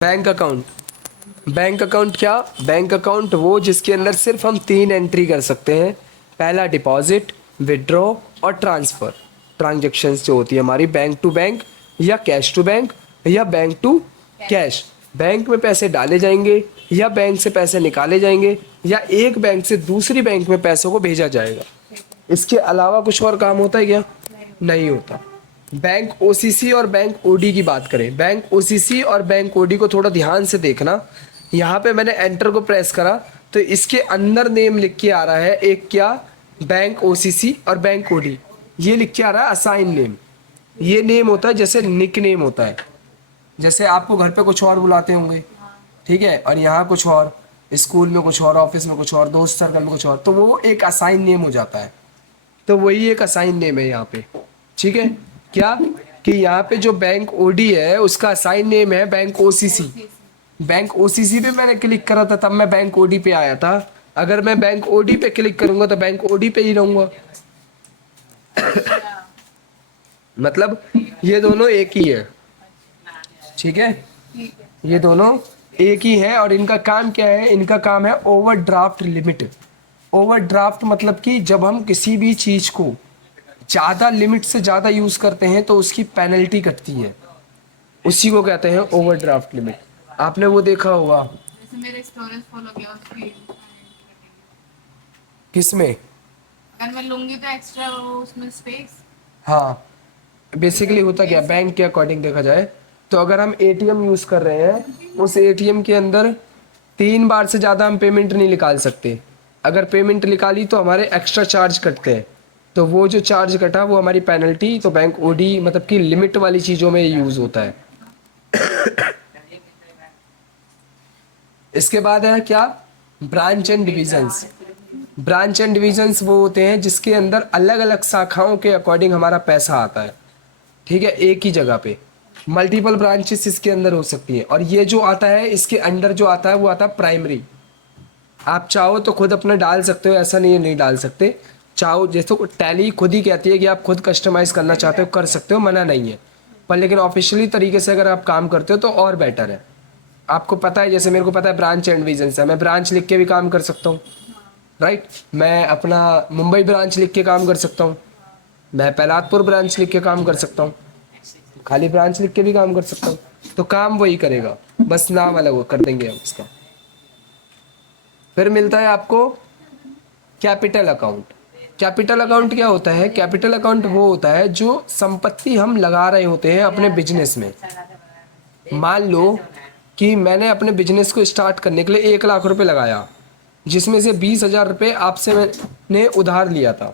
Bank account. Bank account क्या? Bank account वो जिसके अंदर सिर्फ हम 3 एंट्री कर सकते हैं। पहला डिपॉजिट, विड्रॉ और ट्रांसफ़र। ट्रांजेक्शन्स जो होती है हमारी बैंक टू बैंक या कैश टू बैंक या बैंक टू कैश। बैंक में पैसे डाले जाएंगे या बैंक से पैसे निकाले जाएंगे या एक बैंक से दूसरी बैंक में पैसों को भेजा जाएगा। इसके अलावा कुछ और काम होता है क्या? नहीं होता। बैंक ओसीसी और बैंक ओडी की बात करें, बैंक ओसीसी और बैंक ओडी को थोड़ा ध्यान से देखना। यहाँ पे मैंने एंटर को प्रेस करा तो इसके अंदर नेम लिख के आ रहा है, एक क्या, बैंक ओसीसी और बैंक ओडी, ये लिख के आ रहा है असाइन नेम। ये नेम होता है जैसे निक नेम होता है, जैसे आपको घर पे कुछ और बुलाते होंगे, ठीक है, और यहाँ कुछ और, स्कूल में कुछ और, ऑफिस में कुछ और, दोस्त सर्कल में कुछ और, तो वो एक असाइन नेम हो जाता है। तो वही एक असाइन नेम है यहाँ पे, ठीक है। क्या कि यहाँ पे जो बैंक ओडी है उसका असाइन नेम है बैंक ओसीसी। बैंक ओसीसी पे मैंने क्लिक करा था तब मैं बैंक ओडी पे आया था। अगर मैं बैंक ओडी पे क्लिक करूंगा तो बैंक ओडी पे ही रहूंगा। मतलब ये दोनों एक ही है, ठीक है, ये दोनों एक ही है। और इनका काम क्या है? इनका काम है ओवरड्राफ्ट लिमिट। ओवरड्राफ्ट मतलब कि जब हम किसी भी चीज को ज़्यादा लिमिट से ज़्यादा यूज़ करते हैं तो उसकी पेनल्टी कटती है, उसी को कहते हैं ओवरड्राफ्ट लिमिट। आपने वो देखा होगा। जैसे मेरे स्टोरेज फुल हो गया उसकी किसमें? अगर मैं लूंगी तो एक्स्ट्रा वो उसमें स्पेस। हाँ, बेसिकली होता क्या, बैंक के अकॉर्डिंग देखा जाए तो अगर हम एटीएम यूज़ कर रहे हैं, उस एटीएम के अंदर 3 बार से ज़्यादा हम पेमेंट नहीं निकाल सकते। अगर पेमेंट निकाली तो हमारे एक्स्ट्रा चार्ज कटते हैं, तो वो जो चार्ज कटा वो हमारी पेनल्टी। तो बैंक ओडी मतलब कि लिमिट वाली चीज़ों में यूज़ होता है। इसके बाद है क्या, branch and divisions. Branch and divisions वो होते हैं जिसके अंदर अलग अलग शाखाओं के अकॉर्डिंग हमारा पैसा आता है, ठीक है, एक ही जगह पे। मल्टीपल ब्रांचेस इसके अंदर हो सकती है। और ये जो आता है इसके अंडर जो आता है वो आता है प्राइमरी। आप चाहो तो खुद अपना डाल सकते हो, ऐसा नहीं है नहीं डाल सकते। चाहो, जैसे टैली खुद ही कहती है कि आप खुद कस्टमाइज करना चाहते हो कर सकते हो, मना नहीं है। पर लेकिन ऑफिशियली तरीके से अगर आप काम करते हो तो और बेटर है। आपको पता है, जैसे मेरे को पता है ब्रांच एंड डिवीजन है, मैं ब्रांच लिख के भी काम कर सकता हूँ, राइट। मैं अपना मुंबई ब्रांच लिख के काम कर सकता हूँ, मैं पहलादपुर ब्रांच लिख के काम कर सकता हूँ, खाली ब्रांच लिख के भी काम कर सकता हूँ। तो काम वही करेगा, बस नाम अलग वो कर देंगे हम इसका। फिर मिलता है आपको कैपिटल अकाउंट। कैपिटल अकाउंट क्या होता है? कैपिटल अकाउंट वो होता है जो संपत्ति हम लगा रहे होते हैं अपने बिजनेस में। मान लो कि मैंने अपने बिजनेस को स्टार्ट करने के लिए 1 लाख रुपए लगाया, जिसमें से 20,000 रुपये आपसे मैंने उधार लिया था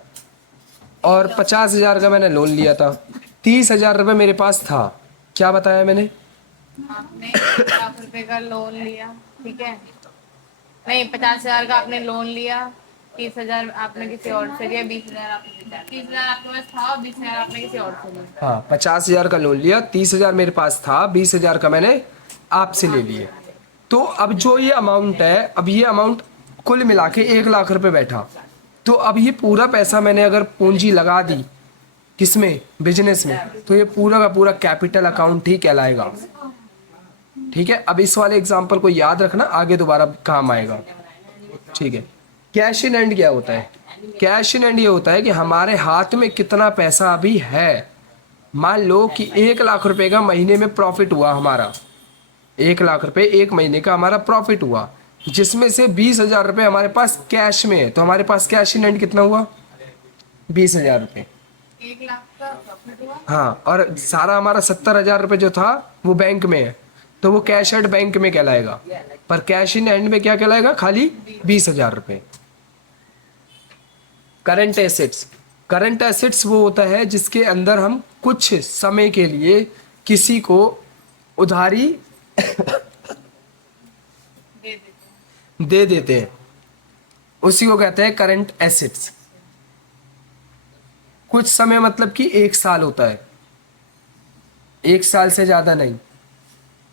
और 50,000 का मैंने लोन लिया था। 30,000 रुपये मेरे पास था। क्या बताया मैंने? आपने 1 लाख रुपए का लोन लिया, ठीक है, नहीं 50,000 का आपने लोन लिया, 30,000 आपने किसी और से लिया, 20,000 आपने 30,000 आपके पास था और 20,000 आपने किसी और से लिया। हाँ, 50,000 का लोन लिया, 30,000 मेरे पास था, 20,000 का मैंने आपसे ले लिए। तो अब जो ये अमाउंट है, अब ये अमाउंट कुल मिला के 1 लाख रुपए बैठा। तो अब ये पूरा पैसा मैंने अगर पूंजी लगा दी किसमें, बिजनेस में, तो ये पूरा का पूरा कैपिटल अकाउंट ही कहलाएगा, ठीक है। अब इस वाले एग्जाम्पल को याद रखना, आगे दोबारा काम आएगा, ठीक है। कैश इन हैंड क्या होता है? कैश इन हैंड ये होता है कि हमारे हाथ में कितना पैसा अभी है। मान लो कि 1 लाख रुपए का महीने में प्रॉफिट हुआ हमारा, 1 लाख रुपए एक महीने का हमारा प्रॉफिट हुआ, जिसमें से 20,000 रुपये हमारे पास कैश में है। तो हमारे पास कैश इन हैंड कितना हुआ? 20,000 रुपये। 1 लाख का प्रॉफिट हुआ। हाँ, और सारा हमारा 70,000 रुपये जो था वो बैंक में है, तो वो कैश एट बैंक में कहलाएगा। पर कैश इन हैंड में क्या कहलाएगा? खाली 20,000 रुपये। Current assets. करंट एसेट्स वो होता है जिसके अंदर हम कुछ समय के लिए किसी को उधारी दे देते दे देते हैं, उसी को कहते हैं करंट एसेट्स। कुछ समय मतलब कि 1 साल होता है, 1 साल से ज़्यादा नहीं।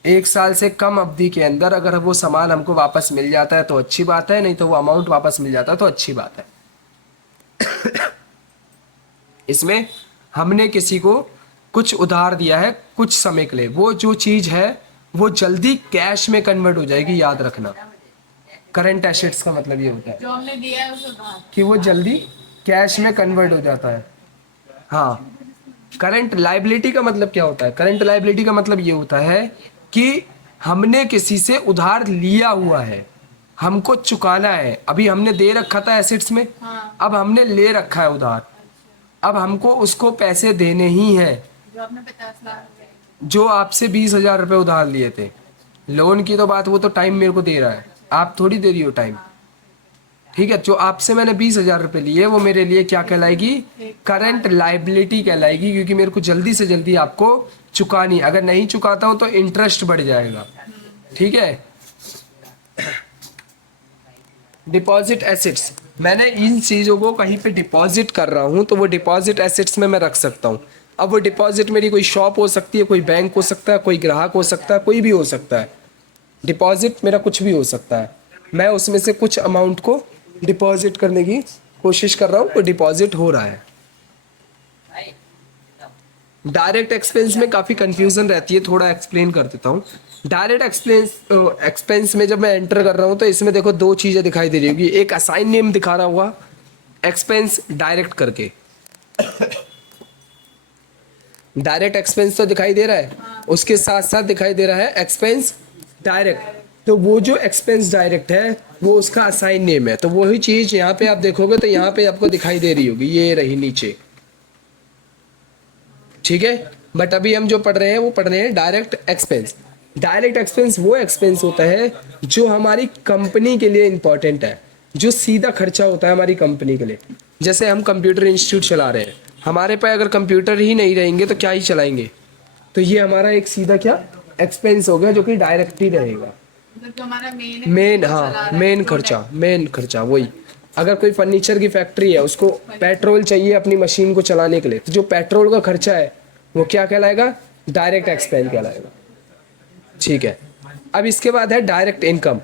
1 साल से कम अवधि के अंदर अगर वो सामान हमको वापस मिल जाता है तो अच्छी बात है, नहीं तो वो अमाउंट वापस मिल जाता है तो अच्छी बात है। इसमें हमने किसी को कुछ उधार दिया है कुछ समय के लिए, वो जो चीज़ है वो जल्दी कैश में कन्वर्ट हो जाएगी, याद रखना। करंट एसेट्स का मतलब ये होता है जो हमने दिया है उसे उधार। कि वो जल्दी कैश में कन्वर्ट हो जाता है। हाँ, करंट लाइबिलिटी का मतलब क्या होता है? करंट लाइबिलिटी का मतलब ये होता है कि हमने किसी से उधार लिया हुआ है, हमको चुकाना है। अभी हमने दे रखा था एसेट्स में, हाँ। अब हमने ले रखा है उधार, अब हमको उसको पैसे देने ही हैं। जो आपने 50 लाख रुपए। जो आपसे 20,000 रुपये उधार लिए थे, लोन की तो बात, वो तो टाइम मेरे को दे रहा है, आप थोड़ी दे रही हो टाइम। ठीक है, जो आपसे मैंने 20,000 रुपये लिए वो मेरे लिए क्या कहलाएगी? करंट लाइबिलिटी कहलाएगी, क्योंकि मेरे को जल्दी से जल्दी आपको चुकानी। अगर नहीं चुकाता हूँ तो इंटरेस्ट बढ़ जाएगा। ठीक है। डिपॉजिट एसेट्स, मैंने इन चीज़ों को कहीं पे डिपॉजिट कर रहा हूँ तो वो डिपॉजिट एसेट्स में मैं रख सकता हूँ। अब वो डिपॉजिट मेरी कोई शॉप हो सकती है, कोई बैंक हो सकता है, कोई ग्राहक हो सकता है, कोई भी हो सकता है। डिपॉजिट मेरा कुछ भी हो सकता है, मैं उसमें से कुछ अमाउंट को डिपॉजिट करने की कोशिश कर रहा हूँ, वो डिपॉजिट हो रहा है। डायरेक्ट एक्सपेंस में काफ़ी कंफ्यूजन रहती है, थोड़ा एक्सप्लेन कर देता हूँ। डायरेक्ट एक्सपेंस में जब मैं एंटर कर रहा हूँ तो इसमें देखो दो चीज़ें दिखाई दे रही होगी, एक असाइन नेम दिखा रहा हुआ एक्सपेंस डायरेक्ट करके, डायरेक्ट एक्सपेंस तो दिखाई दे रहा है, उसके साथ साथ दिखाई दे रहा है एक्सपेंस डायरेक्ट। तो वो जो एक्सपेंस डायरेक्ट है वो उसका असाइन नेम है। तो वही चीज़ यहाँ पे आप देखोगे तो यहाँ पे आपको दिखाई दे रही होगी, ये रही नीचे। ठीक है, बट अभी हम जो पढ़ रहे हैं वो पढ़ रहे हैं डायरेक्ट एक्सपेंस। डायरेक्ट एक्सपेंस वो एक्सपेंस होता है जो हमारी कंपनी के लिए इंपॉर्टेंट है, जो सीधा खर्चा होता है हमारी कंपनी के लिए। जैसे हम कंप्यूटर इंस्टीट्यूट चला रहे हैं, हमारे पास अगर कंप्यूटर ही नहीं रहेंगे तो क्या ही चलाएंगे, तो ये हमारा एक सीधा क्या एक्सपेंस हो गया, जो कि डायरेक्ट ही रहेगा। मतलब जो हमारा मेन, हाँ, मेन खर्चा, मेन खर्चा वही। अगर कोई फर्नीचर की फैक्ट्री है, उसको पेट्रोल चाहिए अपनी मशीन को चलाने के लिए, तो जो पेट्रोल का खर्चा है वो क्या कहलाएगा? डायरेक्ट एक्सपेंस कहलाएगा। ठीक है, अब इसके बाद है डायरेक्ट इनकम।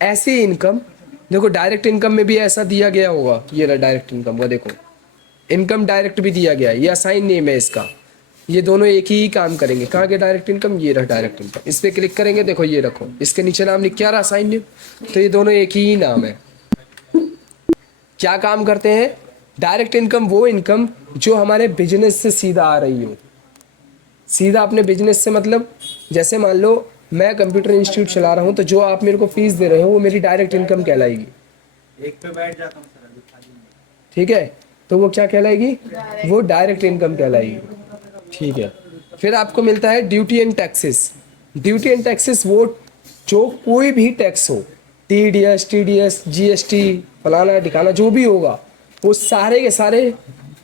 ऐसी इनकम, देखो डायरेक्ट इनकम में भी ऐसा दिया गया होगा, ये रहा डायरेक्ट इनकम का, देखो इनकम डायरेक्ट भी दिया गया है, ये असाइन नेम है इसका, ये दोनों एक ही काम करेंगे। कहाँ के डायरेक्ट इनकम? ये रहा डायरेक्ट इनकम, इस पर क्लिक करेंगे, देखो ये रखो, इसके नीचे नाम लिख, क्या रहा? Assign name. तो ये दोनों एक ही नाम है, क्या काम करते हैं? डायरेक्ट इनकम वो इनकम जो हमारे बिजनेस से सीधा आ रही हो, सीधा अपने बिजनेस से, मतलब जैसे मान लो मैं कंप्यूटर इंस्टीट्यूट चला रहा हूँ, तो जो आप मेरे को फीस दे रहे हो वो मेरी डायरेक्ट इनकम कहलाएगी। एक पे बैठ जाता हूँ सर, अभी खाली नहीं। ठीक है, तो वो क्या कहलाएगी? वो डायरेक्ट इनकम कहलाएगी। ठीक है, फिर आपको मिलता है duty and taxes. Duty and taxes वो जो कोई भी टैक्स हो, TDS, TDS, GST, फलाना ढिकाना जो भी होगा, वो सारे के सारे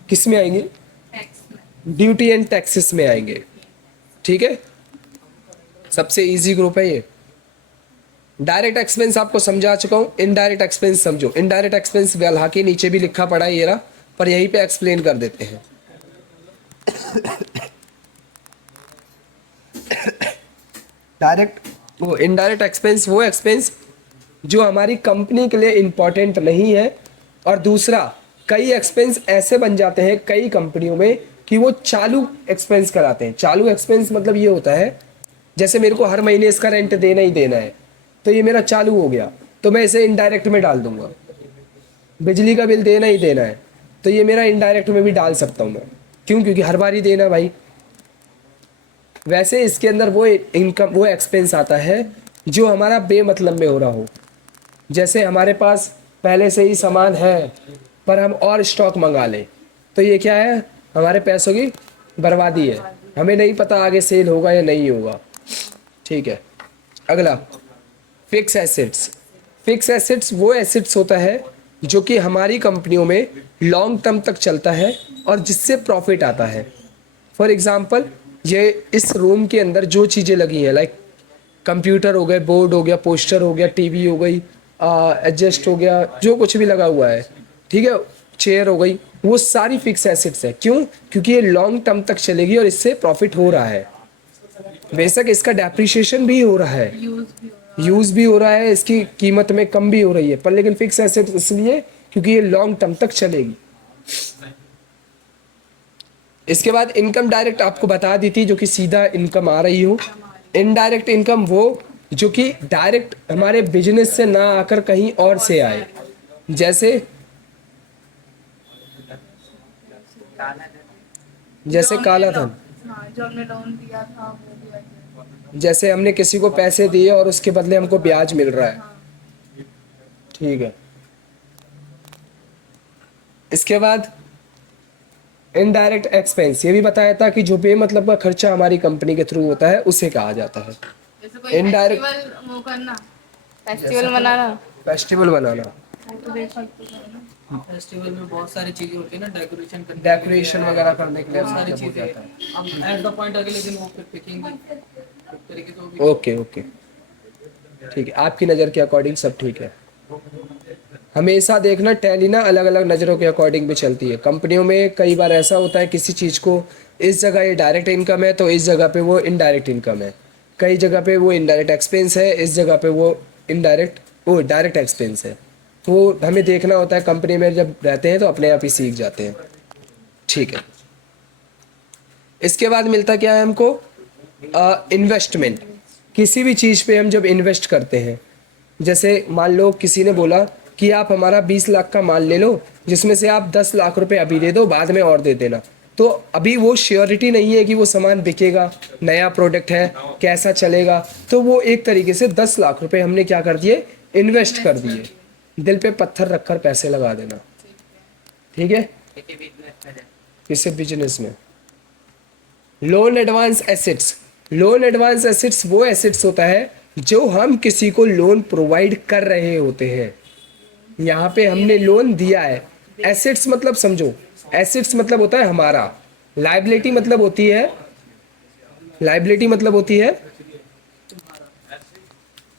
किस में आएंगे? टैक्स में। ड्यूटी एंड टैक्सेस में आएंगे। ठीक है, सबसे इजी ग्रुप है ये। डायरेक्ट एक्सपेंस आपको समझा चुका हूँ, इनडायरेक्ट एक्सपेंस समझो। इनडायरेक्ट एक्सपेंस वेल के नीचे भी लिखा पड़ा है ये रहा, पर यहीं पे एक्सप्लेन कर देते हैं। डायरेक्ट वो इनडायरेक्ट एक्सपेंस वो एक्सपेंस जो हमारी कंपनी के लिए इंपॉर्टेंट नहीं है। और दूसरा, कई एक्सपेंस ऐसे बन जाते हैं कई कंपनियों में कि वो चालू एक्सपेंस कराते हैं। चालू एक्सपेंस मतलब ये होता है, जैसे मेरे को हर महीने इसका रेंट देना ही देना है, तो ये मेरा चालू हो गया, तो मैं इसे इनडायरेक्ट में डाल दूंगा। बिजली का बिल देना ही देना है, तो ये मेरा इनडायरेक्ट में भी डाल सकता हूँ मैं। क्यों? क्योंकि हर बार ही देना भाई। वैसे इसके अंदर वो इनकम, वो एक्सपेंस आता है जो हमारा बेमतलब में हो रहा हो। जैसे हमारे पास पहले से ही सामान है पर हम और स्टॉक मंगा लें, तो ये क्या है? हमारे पैसों की बर्बादी है, हमें नहीं पता आगे सेल होगा या नहीं होगा। ठीक है, अगला फिक्स एसेट्स। फिक्स एसेट्स वो एसेट्स होता है जो कि हमारी कंपनियों में लॉन्ग टर्म तक चलता है और जिससे प्रॉफिट आता है। फॉर एग्जांपल, ये इस रूम के अंदर जो चीज़ें लगी हैं, लाइक कंप्यूटर हो गए, बोर्ड हो गया, पोस्टर हो गया, टीवी हो गई, एडजस्ट हो गया, जो कुछ भी लगा हुआ है, ठीक है, चेयर हो गई, वो सारी फिक्स एसेट्स है। क्यों? क्योंकि ये लॉन्ग टर्म तक चलेगी और इससे प्रॉफिट हो रहा है। बेशक इसका डेप्रिसिएशन भी हो रहा है, यूज़ भी हो रहा है, इसकी कीमत में कम भी हो रही है, पर लेकिन फिक्स एसेट इसलिए क्योंकि ये लॉन्ग टर्म तक चलेगी। इसके बाद इनकम डायरेक्ट आपको बता दी थी, जो कि सीधा इनकम आ रही हो। इनडायरेक्ट इनकम वो जो कि डायरेक्ट हमारे बिजनेस से ना आकर कहीं और से आए, जैसे जैसे काला धन। हाँ, जो हमने लोन दिया था वो भी आ गया। जैसे हमने किसी को पैसे दिए और उसके बदले हमको ब्याज मिल रहा है, हाँ, ठीक है। इसके बाद इनडायरेक्ट एक्सपेंस, ये भी बताया था कि जो बेमतलब का खर्चा हमारी कंपनी के थ्रू होता है उसे कहा जाता है। जैसे कोई Indirect- फेस्टिवल वो करना, फेस्टिवल मनाना, फेस्टिवल बनाना, वो तो देख सकते हो ना। फेस्टिवल में बहुत सारी चीजें होती है ना, डेकोरेशन करने डेकोरेशन वगैरह करने के लिए बहुत सारी मतलब हो चीजें जाता है। हम एट द पॉइंट अगले दिन वो फिर पिकिंग तरीके से वो भी ओके ओके, ठीक है, आपकी नज़र के अकॉर्डिंग सब ठीक है। हमेशा देखना टैली ना अलग अलग नज़रों के अकॉर्डिंग भी चलती है। कंपनियों में कई बार ऐसा होता है किसी चीज़ को इस जगह ये डायरेक्ट इनकम है तो इस जगह पे वो इनडायरेक्ट इनकम है, कई जगह पे वो इनडायरेक्ट एक्सपेंस है, इस जगह पे वो इनडायरेक्ट वो डायरेक्ट एक्सपेंस है। तो हमें देखना होता है, कंपनी में जब रहते हैं तो अपने आप ही सीख जाते हैं, ठीक है। इसके बाद मिलता क्या है हमको, इन्वेस्टमेंट। किसी भी चीज़ पे हम जब इन्वेस्ट करते हैं, जैसे मान लो किसी ने बोला कि आप हमारा 20 लाख का माल ले लो, जिसमें से आप 10 लाख रुपए अभी दे दो, बाद में और दे देना। तो अभी वो श्योरिटी नहीं है कि वो सामान बिकेगा, नया प्रोडक्ट है, कैसा चलेगा। तो वो एक तरीके से 10 लाख रुपए हमने क्या कर दिए, इन्वेस्ट कर दिए। दिल पे पत्थर रखकर पैसे लगा देना, ठीक है। किसी बिजनेस में loan advance assets, loan advance assets वो एसेट्स होता है जो हम किसी को लोन प्रोवाइड कर रहे होते हैं। यहाँ पे हमने लोन दिया है। एसेट्स मतलब समझो, एसेट्स मतलब होता है हमारा, लाइबिलिटी मतलब होती है, लाइबिलिटी मतलब होती है जो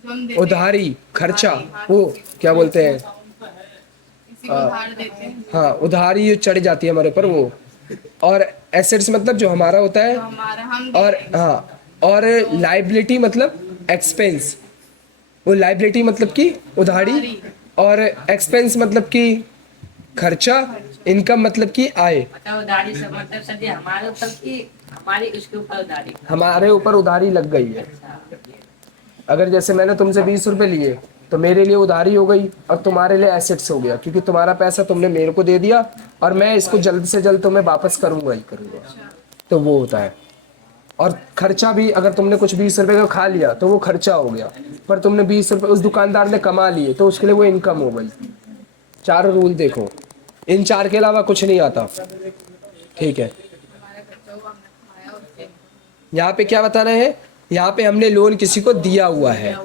हम देते हैं, उधारी, खर्चा, वो क्या बोलते हैं, किसी को उधार देते हैं, हाँ उधारी जो चढ़ जाती है हमारे ऊपर वो। और एसेट्स मतलब जो हमारा होता है, जो हमारा हम और देते हैं। हाँ, और लाइबिलिटी मतलब एक्सपेंस। वो लाइबिलिटी मतलब कि उधारी, और एक्सपेंस मतलब कि खर्चा, इनकम मतलब कि आय। मतलब उधारी से मतलब सर जी हमारे ऊपर की हमारी उसके ऊपर उधारी। हमारे ऊपर उधारी लग गई है। अगर जैसे मैंने तुमसे 20 रुपए लिए तो मेरे लिए उधारी हो गई और तुम्हारे लिए एसेट्स हो गया, क्योंकि तुम्हारा पैसा तुमने मेरे को दे दिया और मैं इसको जल्द से जल्द तुम्हें वापस करूंगा ही करूंगा। तो वो होता है। और खर्चा भी, अगर तुमने कुछ 20 रुपए का खा लिया तो वो खर्चा हो गया, पर तुमने 20 रुपए उस दुकानदार ने कमा लिए तो उसके लिए वो इनकम हो गई। चारों रूल देखो, इन चार के अलावा कुछ नहीं आता, ठीक है। हमारा खर्चा हुआ, हमने खाया उससे। यहाँ पे क्या बता रहे हैं, यहाँ पे हमने लोन किसी को दिया हुआ है,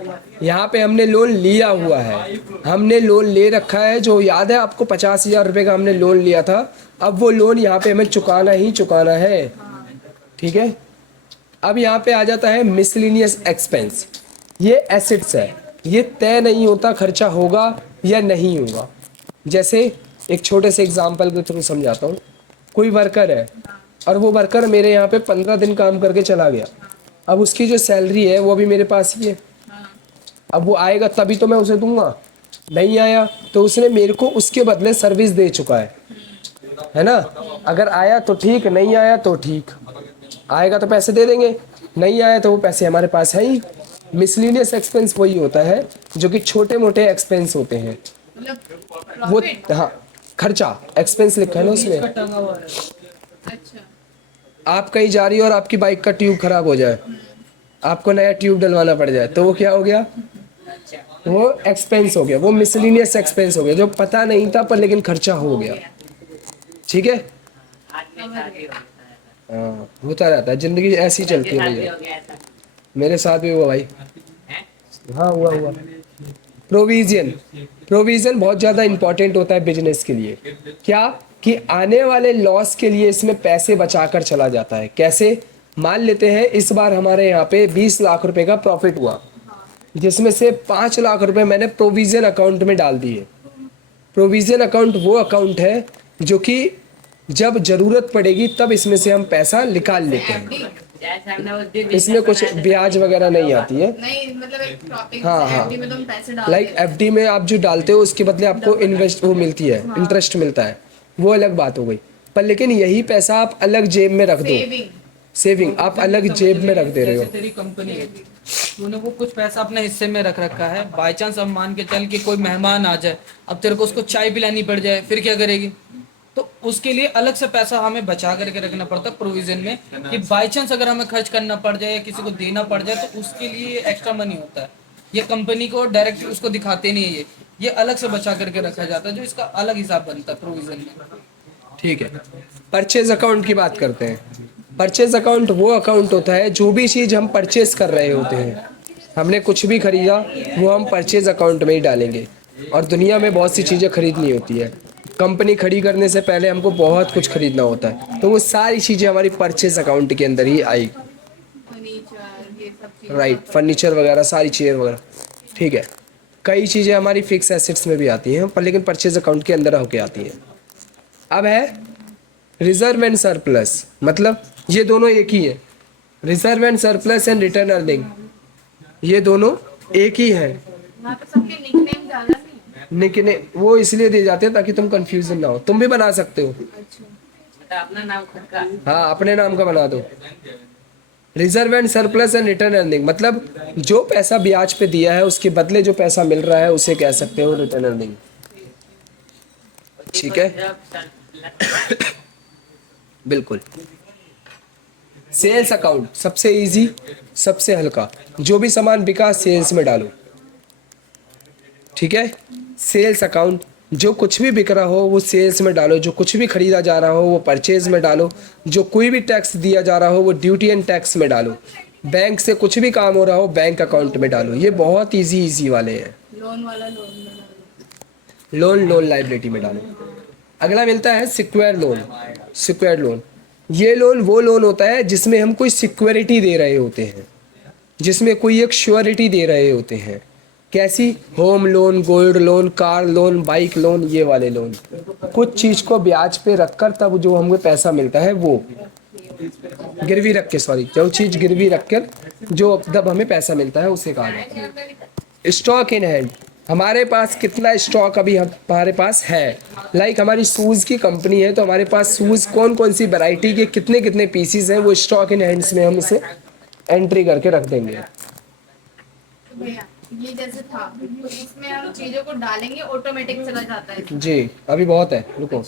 यहाँ पे हमने लोन लिया हुआ है। हमने लोन ले रखा है, जो याद है आपको 50,000 रुपये का हमने लोन लिया था। अब वो लोन यहाँ पे हमें चुकाना ही चुकाना है, ठीक है। अब यहाँ पे आ जाता है मिसलिनियस एक्सपेंस। ये एसेट्स है, ये तय नहीं होता खर्चा होगा या नहीं होगा। जैसे एक छोटे से एग्जांपल के थ्रू समझाता हूँ। कोई वर्कर है और वो वर्कर मेरे यहाँ पे 15 दिन काम करके चला गया। अब उसकी जो सैलरी है वो अभी मेरे पास ही है। अब वो आएगा तभी तो मैं उसे दूंगा, नहीं आया तो उसने मेरे को उसके बदले सर्विस दे चुका है ना। अगर आया तो ठीक, नहीं आया तो ठीक। आएगा तो पैसे दे देंगे, नहीं आया तो वो पैसे हमारे पास है ही। मिसलिनियस एक्सपेंस वही होता है जो कि छोटे मोटे एक्सपेंस होते हैं। मतलब वो प्रॉफिट। हाँ, खर्चा, एक्सपेंस लिखा है ना उसमें। टंगा हुआ है। अच्छा, आप कहीं जा रही हो और आपकी बाइक का ट्यूब खराब हो जाए, आपको नया ट्यूब डलवाना पड़ जाए, तो वो क्या हो गया, वो एक्सपेंस हो गया, वो मिसलिनियस एक्सपेंस हो गया जो पता नहीं था पर लेकिन खर्चा हो गया, ठीक है। आज मेरे साथ भी हो गया था। हाँ, होता रहता है, जिंदगी ऐसी ही चलती है मेरे साथ भी भैया। हो गया था। मेरे साथ भी हुआ भाई, हैं? हाँ हुआ। प्रोविजन, प्रोविजन बहुत ज़्यादा इंपॉर्टेंट होता है बिजनेस के लिए। क्या कि आने वाले लॉस के लिए इसमें पैसे बचाकर चला जाता है। कैसे, मान लेते हैं इस बार हमारे यहाँ पे 20 लाख रुपए का प्रॉफिट हुआ, जिसमें से 5 लाख रुपए मैंने प्रोविजन अकाउंट में डाल दिए। प्रोविजन अकाउंट वो अकाउंट है जो कि जब ज़रूरत पड़ेगी तब इसमें से हम पैसा निकाल लेते हैं। जैसे हमने उस दिन इसमें कुछ ब्याज वगैरह नहीं आती है। नहीं मतलब एक टॉपिक हाँ, हाँ। एफडी में तुम पैसे डाल लाइक देते हो। एफडी में आप जो डालते हो उसके बदले आपको इन्वेस्ट वो मिलती है, इंटरेस्ट मिलता है, वो अलग बात हो गई। पर लेकिन यही पैसा आप अलग जेब में रख दो, सेविंग। सेविंग आप अलग जेब में रख दे रहे हो। जैसे तेरी कंपनी है, तूने वो कुछ पैसा अपने हिस्से में रख रखा है, बाई चांस अब मान के चल कि कोई मेहमान आ जाए, अब तेरे को उसको चाय पिलानी पड़ जाए, फिर क्या करेगी? तो उसके लिए अलग से पैसा हमें बचा करके रखना पड़ता है प्रोविजन में, कि बाई चांस अगर हमें खर्च करना पड़ जाए या किसी को देना पड़ जाए तो उसके लिए एक्स्ट्रा मनी होता है। ये कंपनी को डायरेक्ट उसको दिखाते नहीं है, ये अलग से बचा करके रखा जाता है, जो इसका अलग हिसाब बनता है प्रोविजन में। ठीक है, परचेज अकाउंट की बात करते हैं। परचेज अकाउंट वो अकाउंट होता है जो भी चीज़ हम परचेज कर रहे होते हैं, हमने कुछ भी खरीदा वो हम परचेज अकाउंट में ही डालेंगे। और दुनिया में बहुत सी चीज़ें खरीदनी होती है, कंपनी खड़ी करने से पहले हमको बहुत कुछ खरीदना होता है, तो वो सारी चीज़ें हमारी परचेज अकाउंट के अंदर ही आएगी। फर्नीचर ये सब चीज़। राइट, फर्नीचर वगैरह सारी चीज़ें वगैरह। ठीक है, कई चीज़ें हमारी फिक्स एसेट्स में भी आती हैं पर लेकिन परचेज अकाउंट के अंदर होके आती हैं। अब है रिजर्व एंड सरप्लस, मतलब ये दोनों एक ही है। Reserve and surplus and return earning, ये दोनों एक ही है। वहाँ पे सबके निकनेम ज़्यादा नहीं है। निकने वो इसलिए दिए जाते हैं ताकि तुम कंफ्यूजन ना हो, तुम भी बना सकते हो। अच्छा। मतलब अपना नाम खुद का। हाँ, अपने नाम का बना दो। Reserve and surplus and return earning, मतलब जो पैसा ब्याज पे दिया है उसके बदले जो पैसा मिल रहा है उसे कह सकते हो रिटर्न अर्निंग। ठीक है, बिल्कुल। सेल्स अकाउंट सबसे इजी, सबसे हल्का, जो भी सामान बिका सेल्स में डालो। ठीक है, सेल्स अकाउंट जो कुछ भी बिक रहा हो वो सेल्स में डालो, जो कुछ भी खरीदा जा रहा हो वो परचेज में डालो, जो कोई भी टैक्स दिया जा रहा हो वो ड्यूटी एंड टैक्स में डालो, बैंक से कुछ भी काम हो रहा हो बैंक अकाउंट में डालो। ये बहुत इजी वाले हैं। लोन वाला लोन में डालो। लोन लाइबिलिटी में डालो। अगला मिलता है सिक्योर लोन। सिक्योर लोन, ये लोन वो लोन होता है जिसमें हम कोई सिक्योरिटी दे रहे होते हैं, जिसमें कोई एक श्योरिटी दे रहे होते हैं। कैसी? Home loan, gold loan, car loan, bike loan, ये वाले लोन। कुछ चीज़ को ब्याज पे रखकर तब जो हमें पैसा मिलता है वो गिरवी रख के, सॉरी, जो चीज़ गिरवी रखकर जो तब हमें पैसा मिलता है उसे कहा जाता है। स्टॉक इन हैंड, हमारे पास कितना स्टॉक अभी हमारे पास है। लाइक हमारी शूज़ की कंपनी है तो हमारे पास शूज़ कौन कौन सी वैरायटी के कितने कितने पीसीज हैं वो स्टॉक इन हैंड्स में हम इसे एंट्री करके रख देंगे। तो भैया ये जैसे था तो इसमें हम चीज़ों को डालेंगे ऑटोमेटिक चला जाता है। जी, अभी बहुत है, रुको।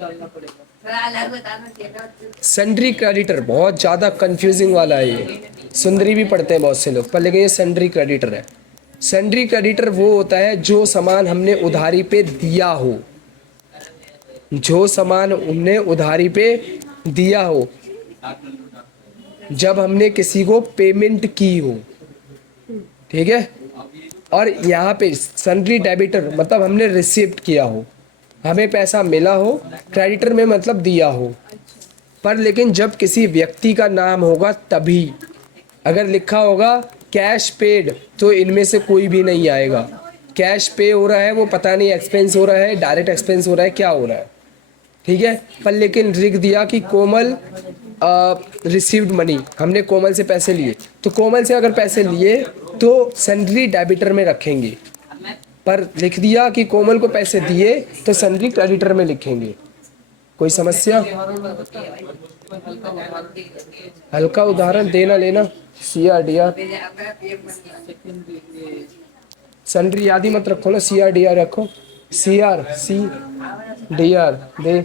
डालना पड़ेगा। थोड़ा अलग बताना चाहिए। सन्ड्री क्रेडिटर बहुत ज़्यादा कंफ्यूजिंग वाला है ये, सुंदरी भी पढ़ते हैं बहुत से लोग पर लेकिन ये सन्ड्री क्रेडिटर है। सन्ड्री क्रेडिटर वो होता है जो सामान हमने उधारी पे दिया हो, जो सामान हमने उधारी पे दिया हो, जब हमने किसी को पेमेंट की हो। ठीक है, और यहाँ पे सन्ड्री डेबिटर मतलब हमने रिसीव्ड किया हो, हमें पैसा मिला हो, क्रेडिटर में मतलब दिया हो। पर लेकिन जब किसी व्यक्ति का नाम होगा तभी, अगर लिखा होगा कैश पेड तो इनमें से कोई भी नहीं आएगा। कैश पे हो रहा है वो पता नहीं एक्सपेंस हो रहा है, डायरेक्ट एक्सपेंस हो रहा है, क्या हो रहा है। ठीक है, पर लेकिन लिख दिया कि कोमल रिसीव्ड मनी, हमने कोमल से पैसे लिए, तो कोमल से अगर पैसे लिए तो सन्ड्री डेबिटर में रखेंगे, पर लिख दिया कि कोमल को पैसे दिए तो सन्ड्री क्रेडिटर में लिखेंगे। कोई समस्या? हल्का उदाहरण देना लेना, CRDR, सन्ड्री याद ही मत रखो ना, CRDR रखो, CRDR दे,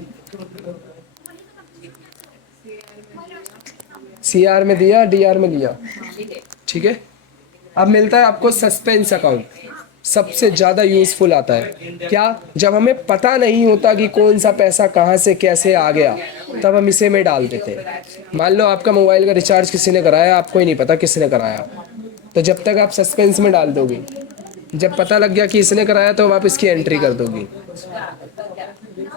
CR में दिया, DR में लिया। ठीक है, अब मिलता है आपको सस्पेंस अकाउंट, सबसे ज़्यादा यूज़फुल आता है। क्या? जब हमें पता नहीं होता कि कौन सा पैसा कहाँ से कैसे आ गया तब हम इसे में डाल देते हैं। मान लो आपका मोबाइल का रिचार्ज किसी ने कराया, आपको ही नहीं पता किसने कराया, तो जब तक आप सस्पेंस में डाल दोगे, जब पता लग गया कि इसने कराया तो आप इसकी एंट्री कर दोगे।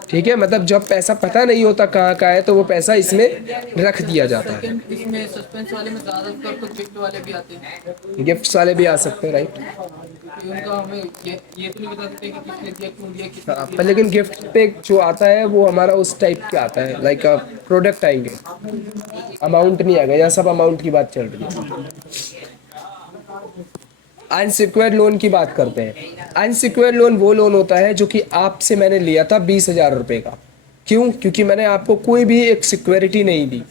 ठीक है, मतलब जब पैसा पता नहीं होता कहाँ का है तो वो पैसा इसमें रख दिया जाता है। लेकिन इसमें सस्पेंस वाले में ज़्यादातर तो गिफ्ट वाले भी आते हैं, गिफ्ट्स वाले भी आ सकते हैं, राइट। क्योंकि उनका हमें ये तो नहीं बता सकते कि किसने दिया, क्यों दिया, किसने हाँ, पर लेकिन गिफ्ट पे जो आता है वो हमारा उस टाइप का आता है, लाइक प्रोडक्ट आएंगे, अमाउंट नहीं आएगा, यहाँ सब अमाउंट की बात चल रही है। अनसिक्योर्ड लोन की बात करते हैं। अनसिक्योर्ड लोन वो लोन होता है जो कि आपसे मैंने लिया था 20,000 रुपये का। क्यों? क्योंकि मैंने आपको कोई भी एक सिक्योरिटी नहीं दी,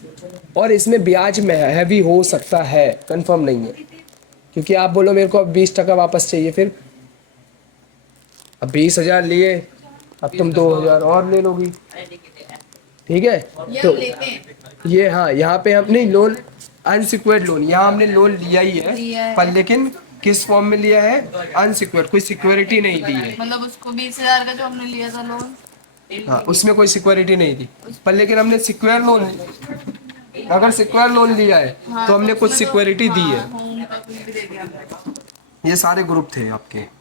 और इसमें ब्याज में हैवी हो सकता है, कंफर्म नहीं है, क्योंकि आप बोलो मेरे को अब 20% वापस चाहिए, फिर अब 20,000 लिए, अब तुम 2,000 और ले लोगी, ठीक है। ये तो हम लेते हैं। ये हाँ, यहाँ पे हम नहीं, लोन अनसिक्योर्ड लोन, यहाँ हमने लोन लिया ही लिया है, है। पर लेकिन किस फॉर्म में लिया है, अनसिक्योर्ड, कोई सिक्योरिटी नहीं दी है। मतलब उसको 20,000 का जो हमने लिया था लोन, हाँ, उसमें कोई सिक्योरिटी नहीं थी, पर लेकिन हमने सिक्योर लोन, अगर सिक्योर लोन लिया है हाँ, तो हमने कुछ उसमें तो- सिक्योरिटी दी है। हाँ, होम का कुछ भी दे दिया हमने। ये सारे ग्रुप थे आपके।